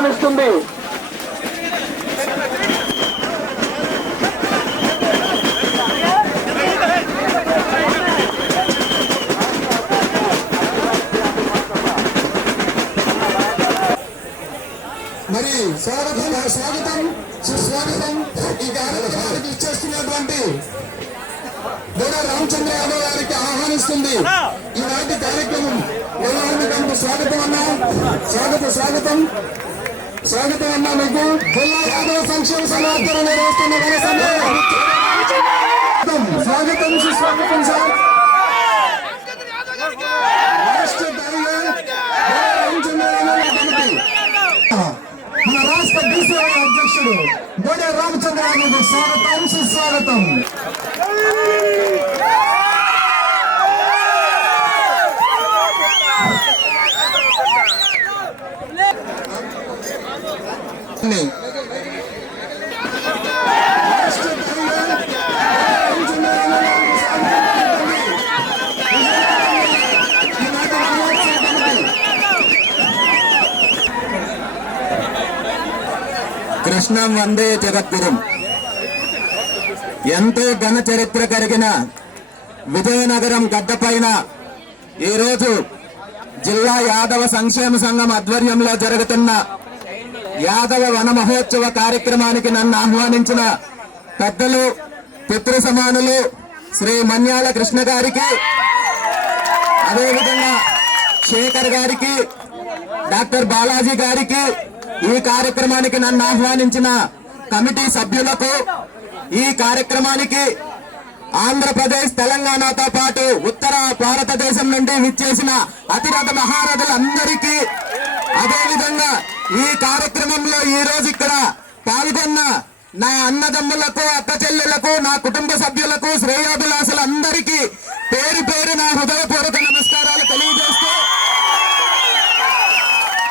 ఆహ్వానిస్తుంది. మరి స్వాగతం స్వాగతం సుస్వాగతం. ఈ కార్యక్రమానికి ఇచ్చేస్తున్నటువంటి బోడ రామచంద్ర యాదవ్ గారికి ఆహ్వానిస్తుంది. ఈనాటి కార్యక్రమం స్వాగతం అన్నా. స్వాగత స్వాగతం. స్వాగతం అన్నా మీకు. జిల్లా యాదవ సంక్షేమ సమాచారం నిర్వహిస్తున్న ఘన సమావేశం. స్వాగతం సుస్వాగతం సార్. రాష్ట్ర మన రాష్ట్ర బీసీఐ అధ్యక్షుడు బోడే రామచంద్రరావు స్వాగతం సుస్వాగతం రాష్ట్ర స్థాయిలో రామచంద్రరావు గారికి స్వాగతం. ఈనాటి మహోత్సవ కమిటీ కృష్ణం వందే జగద్గురం. ఎంతో ఘన చరిత్ర కలిగిన విజయనగరం గడ్డపైన ఈరోజు జిల్లా యాదవ సంక్షేమ సంఘం ఆధ్వర్యంలో జరుగుతున్న యాదవ వన మహోత్సవ కార్యక్రమానికి నన్ను ఆహ్వానించిన పెద్దలు పితృ సమానులు శ్రీ మన్యాల కృష్ణ గారికి అదేవిధంగా శేఖర్ గారికి డాక్టర్ బాలాజీ గారికి ఈ కార్యక్రమానికి నన్ను ఆహ్వానించిన కమిటీ సభ్యులకు ఈ కార్యక్రమానికి ఆంధ్రప్రదేశ్ తెలంగాణతో పాటు ఉత్తర భారతదేశం నుండి విచ్చేసిన అతిరథ మహారథులందరికీ అదేవిధంగా ఈ కార్యక్రమంలో ఈ రోజు ఇక్కడ పాల్గొన్న నా అన్నదమ్ములకు అక్క చెల్లెలకు నా కుటుంబ సభ్యులకు శ్రేయాభిలాసులందరికీ పేరు పేరు నా హృదయపూర్వక నమస్కారాలు తెలియజేస్తూ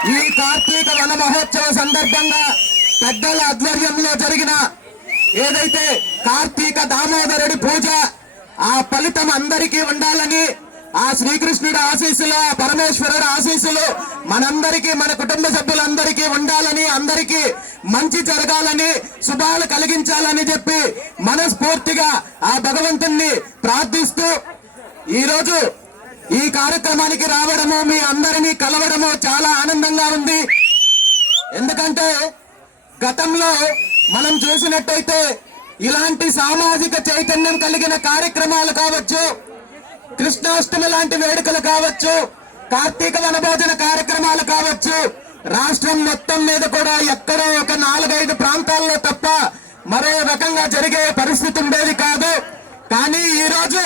ఈ కార్తీక వన మహోత్సవ సందర్భంగా పెద్దల ఆధ్వర్యంలో జరిగిన ఏదైతే కార్తీక దామోదరుడి పూజ ఆ ఫలితం అందరికీ ఉండాలని ఆ శ్రీకృష్ణుడి ఆశీస్సులు ఆ పరమేశ్వరుడు ఆశీస్సులు మనందరికీ మన కుటుంబ సభ్యులందరికీ ఉండాలని అందరికీ మంచి జరగాలని శుభాలు కలిగించాలని చెప్పి మనస్ఫూర్తిగా ఆ భగవంతుణ్ణి ప్రార్థిస్తూ ఈరోజు ఈ కార్యక్రమానికి రావడము మీ అందరినీ కలవడము చాలా ఆనందంగా ఉంది. ఎందుకంటే గతంలో మనం చూసినట్టయితే ఇలాంటి సామాజిక చైతన్యం కలిగిన కార్యక్రమాలు కావచ్చు కృష్ణాష్టమి లాంటి వేడుకలు కావచ్చు కార్తీక వనభోజన కార్యక్రమాలు కావచ్చు రాష్ట్రం మొత్తం మీద కూడా ఎక్కడో ఒక నాలుగైదు ప్రాంతాల్లో తప్ప మరో రకంగా జరిగే పరిస్థితి ఉండేది కాదు. కానీ ఈ రోజు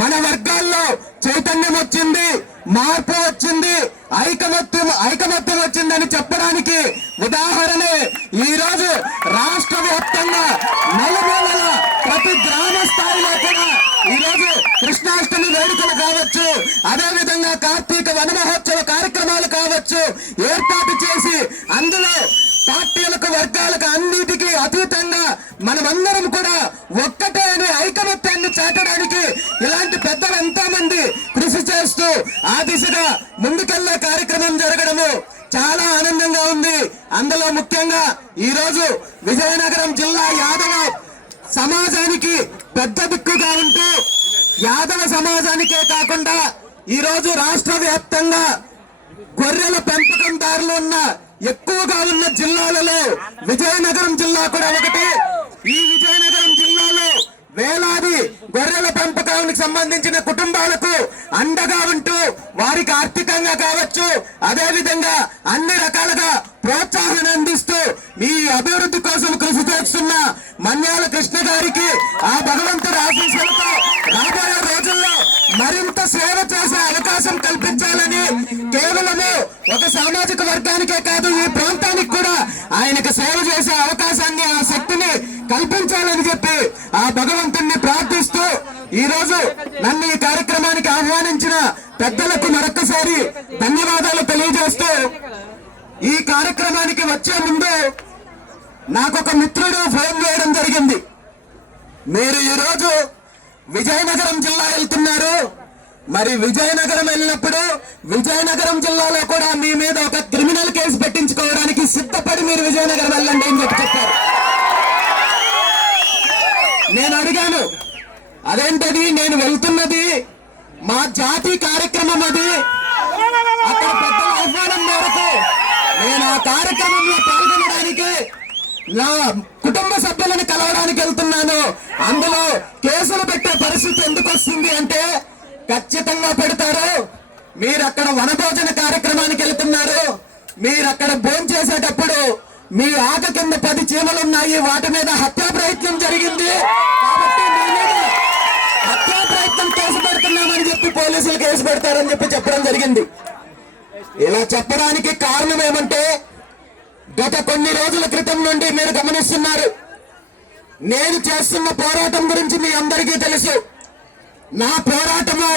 మన వర్గాల్లో చైతన్యం వచ్చింది మార్పు వచ్చింది ఐకమత్యం ఐకమత్యం వచ్చిందని చెప్పడానికి ఉదాహరణే ఈ రోజు రాష్ట్ర వ్యాప్తంగా నలుమూలల ప్రతి గ్రామ స్థాయిలో కూడా ఈ రోజు కృష్ణాష్టమి వేడుకలు కావచ్చు అదేవిధంగా కార్తీక వన మహోత్సవ కార్యక్రమాలు కావచ్చు ఏర్పాటు చేసి అందులో పార్టీలకు వర్గాలకు అన్నిటికీ అతీతంగా మనమందరం కూడా ఒక్కటే అనే ఐకమత్యాన్ని చాటడానికి ఇలాంటి పెద్దల ఎంతో మంది కృషి చేస్తూ ఆ దిశగా ముందుకెళ్ళే కార్యక్రమం జరగడము చాలా ఆనందంగా ఉంది అందులో ముఖ్యంగా ఈ రోజు విజయనగరం జిల్లా యాదవ సమాజానికి పెద్ద దిక్కుగా ఉంటూ యాదవ సమాజానికే కాకుండా ఈ రోజు రాష్ట్ర వ్యాప్తంగా గొర్రెల పెంపకందారులు ఉన్న ఎక్కువగా ఉన్న జిల్లాలలో విజయనగరం జిల్లా కూడా ఒకటి. ఈ వేలాది గొర్రెల పెంపకానికి సంబంధించిన కుటుంబాలకు అండగా ఉంటూ వారికి ఆర్థికంగా కావచ్చు అదే విధంగా అన్ని రకాలుగా ప్రోత్సాహం అందిస్తూ మీ అభివృద్ధి కోసం కృషి చేస్తున్న మన్యాల కృష్ణ గారికి ఆ భగవంతుడి ఆశీస్సులతో రాబోయే రోజుల్లో మరింత సేవ చేసే అవకాశం కల్పించాలని కేవలము ఒక సామాజిక వర్గానికే కాదు ఈ ప్రాంతానికి కూడా ఆయనకు సేవ చేసే అవకాశాన్ని ఆ శక్తిని కల్పించాలని చెప్పి ఆ భగవంతుణ్ణి ప్రార్థిస్తూ ఈ రోజు నన్ను ఈ కార్యక్రమానికి ఆహ్వానించిన పెద్దలకు మరొక్కసారి ధన్యవాదాలు తెలియజేస్తూ ఈ కార్యక్రమానికి వచ్చే ముందు నాకు ఒక మిత్రుడు ఫోన్ చేయడం జరిగింది. మీరు ఈరోజు విజయనగరం జిల్లా వెళ్తున్నారు. మరి విజయనగరం వెళ్ళినప్పుడు విజయనగరం జిల్లాలో కూడా మీ మీద ఒక క్రిమినల్ కేసు పెట్టించుకోవడానికి సిద్ధపడి మీరు విజయనగరం వెళ్ళండి అని చెప్పి చెప్పారు. నేను అడిగాను. అదేంటది? నేను వెళ్తున్నది మా జాతి కార్యక్రమం అది. అక్కడ పెద్దల ఆహ్వానం మేరకు నేను ఆ కార్యక్రమంలో పాల్గొనడానికి నా కుటుంబ సభ్యులను కలవడానికి వెళ్తున్నాను. అందులో కేసులు పెట్టే పరిస్థితి ఎందుకు వస్తుంది అంటే ఖచ్చితంగా పెడతారు. మీరు అక్కడ వనభోజన కార్యక్రమానికి వెళ్తున్నారు. మీరు అక్కడ భోజనం చేసేటప్పుడు మీ ఆక కింద పది చీమలు ఉన్నాయి వాటి మీద హత్యా ప్రయత్నం జరిగింది. కాబట్టి మీ మీద హత్యా ప్రయత్నం కేసు పెడుతున్నామని చెప్పి పోలీసులు కేసు పెడతారని చెప్పి చెప్పడం జరిగింది. ఇలా చెప్పడానికి కారణం ఏమంటే గత కొన్ని రోజుల క్రితం నుండి మీరు గమనిస్తున్నారు. నేను చేస్తున్న పోరాటం గురించి మీ అందరికీ తెలుసు. నా పోరాటము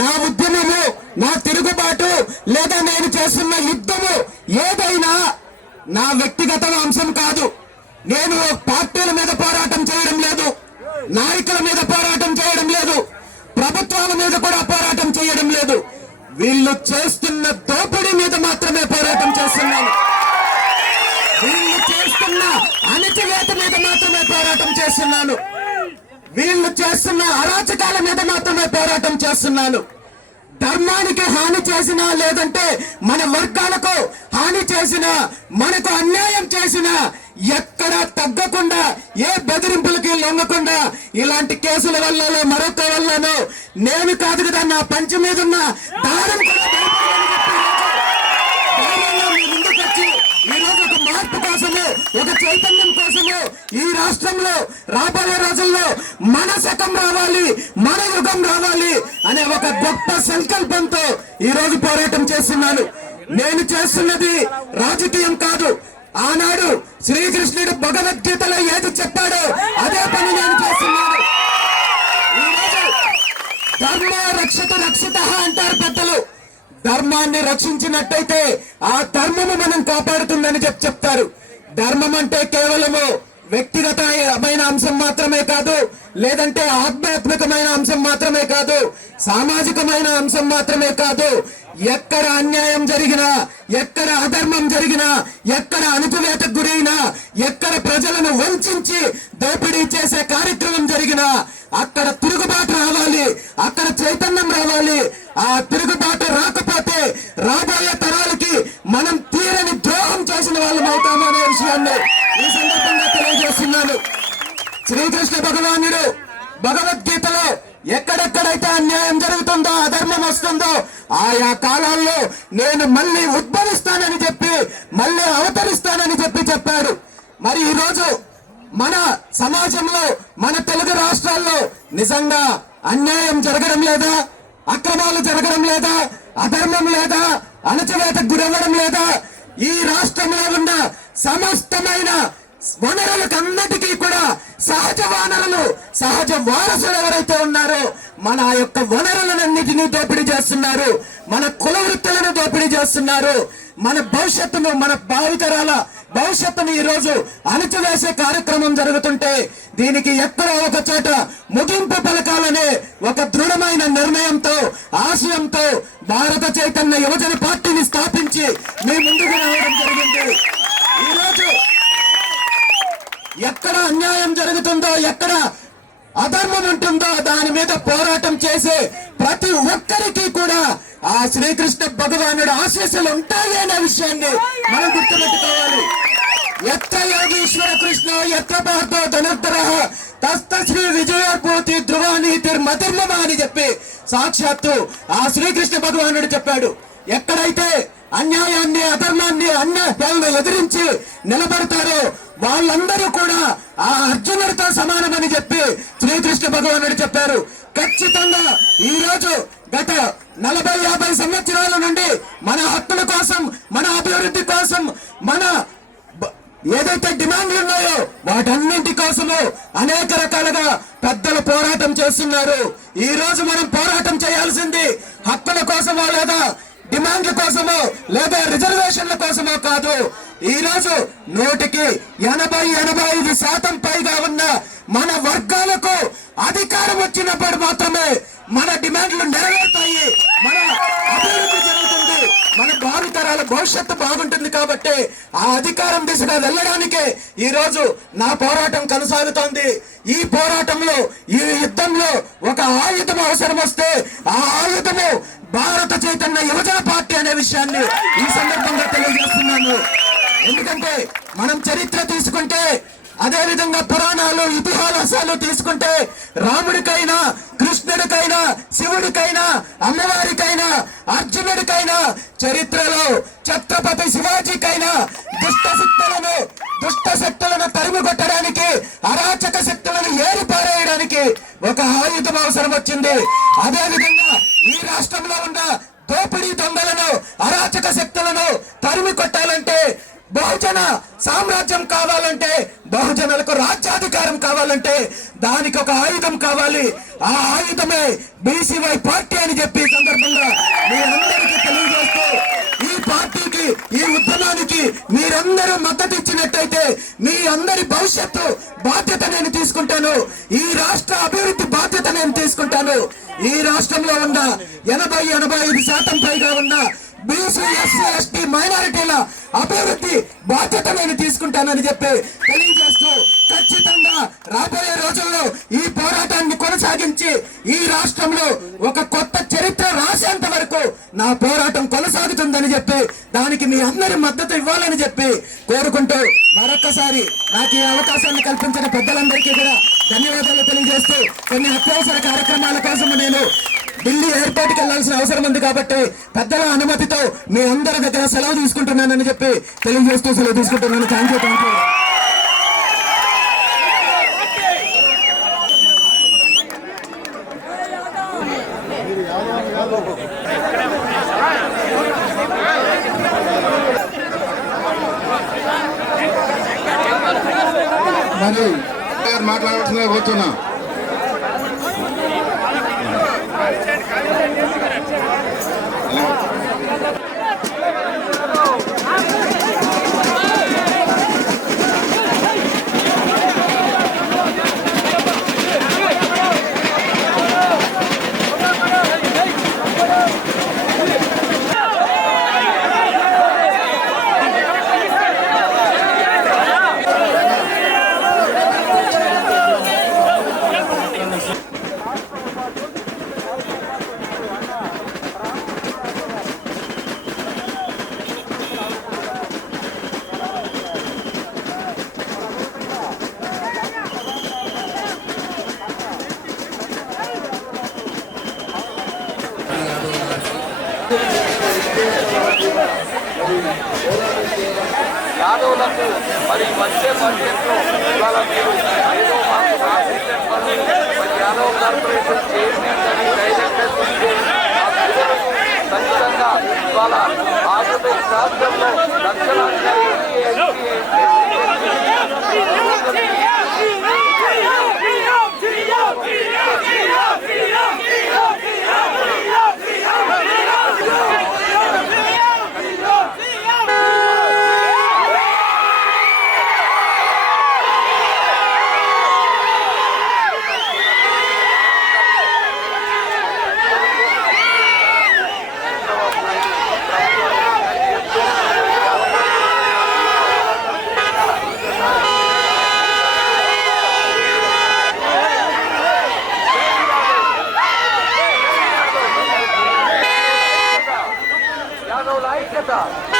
నా ఉద్యమము నా తిరుగుబాటు లేదా నేను చేస్తున్న యుద్ధము ఏదైనా నా వ్యక్తిగత అంశం కాదు. నేను పార్టీల మీద పోరాటం చేయడం లేదు. నాయకుల మీద పోరాటం చేయడం లేదు. ప్రభుత్వాల మీద కూడా పోరాటం చేయడం లేదు. వీళ్ళు చేస్తున్న దోపిడీ మీద మాత్రమే పోరాటం చేస్తున్నాను. వీళ్ళు చేస్తున్న అణచివేత మీద మాత్రమే పోరాటం చేస్తున్నాను. వీళ్ళు చేస్తున్న అరాచకాల మీద మాత్రమే పోరాటం చేస్తున్నాను. ధర్మానికి హాని చేసినా లేదంటే మన వర్గాలకు హాని చేసినా మనకు అన్యాయం చేసినా ఎక్కడ తగ్గకుండా ఏ బెదిరింపులకి లొంగకుండా ఇలాంటి కేసుల వల్లనో మరొక వల్లనో నేను కాదు కదా నా పంచ మీద ఉన్న దారం మార్పు కోసము ఒక చైతన్యం కోసము ఈ రాష్ట్రంలో రాబోయే రోజుల్లో మన శకం రావాలి మన యుగం రావాలి అనే ఒక గొప్ప సంకల్పంతో ఈ రోజు పోరాటం చేస్తున్నాను. నేను చేస్తున్నది రాజకీయం కాదు. ఆనాడు శ్రీకృష్ణుడు భగవద్గీతలో ఏది చెప్పాడో అదే పని నేను చేస్తున్నాను. ధర్మ రక్షత రక్షిత అంటారు పెద్దలు. ధర్మాన్ని రక్షించినట్టయితే ఆ ధర్మము మనం కాపాడుతుందని చెప్పి చెప్తారు. ధర్మం అంటే కేవలము వ్యక్తిగతమైన అంశం మాత్రమే కాదు లేదంటే ఆధ్యాత్మికమైన అంశం మాత్రమే కాదు సామాజికమైన అంశం మాత్రమే కాదు ఎక్కడ అన్యాయం జరిగినా ఎక్కడ అధర్మం జరిగినా ఎక్కడ అణచివేతకు గురైనా ఎక్కడ ప్రజలను వంచి దోపిడీ చేసే కార్యక్రమం జరిగినా అక్కడ తిరుగుబాటు రావాలి అక్కడ చైతన్యం రావాలి. ఆ తిరుగుబాటు రాకపోతే రాబోయే తరాలకి మనం తీరని ద్రోహం చేసిన వాళ్ళం అవుతాము అనే విషయాన్ని ఈ సందర్భంగా తెలియజేస్తున్నాను. శ్రీకృష్ణ భగవానుడు భగవద్గీతలో ఎక్కడెక్కడైతే అన్యాయం జరుగుతుందో అధర్మం వస్తుందో ఆయా కాలాల్లో నేను మళ్ళీ ఉద్భవిస్తానని చెప్పి మళ్ళీ అవతరిస్తానని చెప్పి చెప్పాడు. మరి ఈరోజు మన సమాజంలో మన తెలుగు రాష్ట్రాల్లో నిజంగా అన్యాయం జరగడం లేదా అక్రమాలు జరగడం లేదా అధర్మం లేదా అణచివేతకు గురవ్వడం లేదా ఈ రాష్ట్రంలో ఉన్న సమస్తమైన వనరులకన్నిటికీ కూడా సహజ వనరులు సహజ వారసులు ఎవరైతే ఉన్నారో మన యొక్క వనరులన్నిటినీ దోపిడీ చేస్తున్నారు మన కుల వృత్తులను దోపిడీ చేస్తున్నారు మన భవిష్యత్తును మన భావితరాల భవిష్యత్తును ఈ రోజు అణచివేసే కార్యక్రమం జరుగుతుంటే దీనికి ఎక్కడో ఒక చోట ముగింపు పలకాలనే ఒక దృఢమైన నిర్ణయంతో ఆశయంతో భారత చైతన్య యువజన పార్టీని స్థాపించి మీ ముందుకు రావడం జరిగింది. ఈ రోజు ఎక్కడ అన్యాయం జరుగుతుందో ఎక్కడ అధర్మం ఉంటుందో దాని మీద పోరాటం చేసే ప్రతి ఒక్కరికి కూడా ఆ శ్రీకృష్ణ భగవానుడు ఆశీస్సులు ఉంటాయి అనే విషయాన్ని మనం గుర్తుపెట్టుకోవాలి. ఎత్త యోగీశ్వర కృష్ణ ఎత్త పార్థ ధనుర్ధర తస్త శ్రీ విజయభూతి ధ్రువానీతిర్ మతిర్మమ అని చెప్పి సాక్షాత్తు ఆ శ్రీకృష్ణ భగవానుడు చెప్పాడు. ఎక్కడైతే అన్యాయాన్ని అధర్మాన్ని అన్యాయాలను ఎదిరించి నిలబడతారో వాళ్ళందరూ కూడా ఆ అర్జునుడితో సమానమని చెప్పి శ్రీకృష్ణ భగవానుడు చెప్పారు. ఖచ్చితంగా ఈ రోజు గత నలభై యాభై సంవత్సరాల నుండి మన హక్కుల కోసం మన అభివృద్ధి కోసం మన ఏదైతే డిమాండ్లు ఉన్నాయో వాటన్నింటి కోసము అనేక రకాలుగా పెద్దలు పోరాటం చేస్తున్నారు. ఈ రోజు మనం పోరాటం చేయాల్సింది హక్కుల కోసమో లేదా డిమాండ్ల కోసమో లేదా రిజర్వేషన్ల కోసమో కాదు. ఈ రోజు నూటికి ఎనభై ఎనభై ఐదు శాతం పైగా ఉన్న మన వర్గాలకు అధికారం వచ్చినప్పుడు మాత్రమే మన డిమాండ్లు నెరవేరుతాయి. మన అభివృద్ధి జరుగుతుంది. మన భావితరాల భవిష్యత్తు బాగుంటుంది కాబట్టి ఆ అధికారం దిశగా వెళ్ళడానికే ఈ రోజు నా పోరాటం కొనసాగుతోంది. ఈ పోరాటంలో ఈ యుద్ధంలో ఒక ఆయుధం అవసరం వస్తే ఆ ఆయుధము భారత చైతన్య యువజన పార్టీ అనే విషయాన్ని ఈ సందర్భంగా తెలియజేస్తున్నాను. ఎందుకంటే మనం చరిత్ర తీసుకుంటే అదే విధంగా పురాణాలు ఇతిహాసాలు తీసుకుంటే రాముడికైనా కృష్ణుడికైనా శివుడికైనా అమ్మవారికైనా అర్జునుడికైనా చరిత్రలో ఛత్రపతి శివాజీకైనా దుష్ట శక్తులను దుష్ట శక్తులను తరిమి కొట్టడానికి అరాచక శక్తులను ఏరిపారేయడానికి ఒక ఆయుధం అవసరం వచ్చింది. అదే విధంగా ఈ రాష్ట్రంలో ఉన్న దోపిడీ దొంగలను అరాచక శక్తులను తరిమి కొట్టాలంటే బహుజన సామ్రాజ్యం కావాలంటే బహుజనులకు రాజ్యాధికారం కావాలంటే దానికి ఒక ఆయుధం కావాలి. ఆ ఆయుధమే బీసీవై పార్టీ అని చెప్పి సందర్భంగా మీ అందరికీ తెలియజేస్తూ ఈ పార్టీకి ఈ ఉద్యమానికి మీరందరూ మద్దతు ఇచ్చినట్టయితే మీ అందరి భవిష్యత్తు బాధ్యత నేను తీసుకుంటాను. ఈ రాష్ట్ర అభివృద్ధి బాధ్యత నేను తీసుకుంటాను. ఈ రాష్ట్రంలో ఉన్న ఎనభై ఎనభై ఐదు శాతం పైగా ఉన్న బీసీ ఎస్సీ ఎస్టీ మైనారిటీల అభివృద్ధి బాధ్యత నేను తీసుకుంటానని చెప్పి తెలియజేస్తూ ఖచ్చితంగా రాబోయే రోజుల్లో ఈ పోరాటాన్ని కొనసాగించి ఈ రాష్ట్రంలో ఒక కొత్త చరిత్ర రాసేంత వరకు నా పోరాటం కొనసాగుతుందని చెప్పి దానికి మీ అందరి మద్దతు ఇవ్వాలని చెప్పి కోరుకుంటూ మరొకసారి నాకు ఈ అవకాశాన్ని కల్పించిన పెద్దలందరికీ కూడా ధన్యవాదాలు తెలియజేస్తూ కొన్ని అత్యవసర కార్యక్రమాల కోసం నేను ఢిల్లీ ఎయిర్పోర్ట్కి వెళ్ళాల్సిన వెళ్ళాల్సిన అవసరం ఉంది కాబట్టి పెద్దల అనుమతితో మీ అందరి దగ్గర సెలవు తీసుకుంటున్నానని చెప్పి తెలియజేస్తూ సెలవు తీసుకుంటున్నాను. థ్యాంక్ యూ థ్యాంక్ యూ మరి గారు యాదవులకు మరి వచ్చే బడ్జెట్లో ఇవాళ మీరు ఏదో మాకు రాసిచ్చారు మరి యాదవ్ కార్పొరేషన్ చైర్మన్ డైరెక్టర్ ఖచ్చితంగా ఇవాళ ఆంధ్రప్రదేశ్ రాష్ట్రంలో లక్షలాది নমস্কার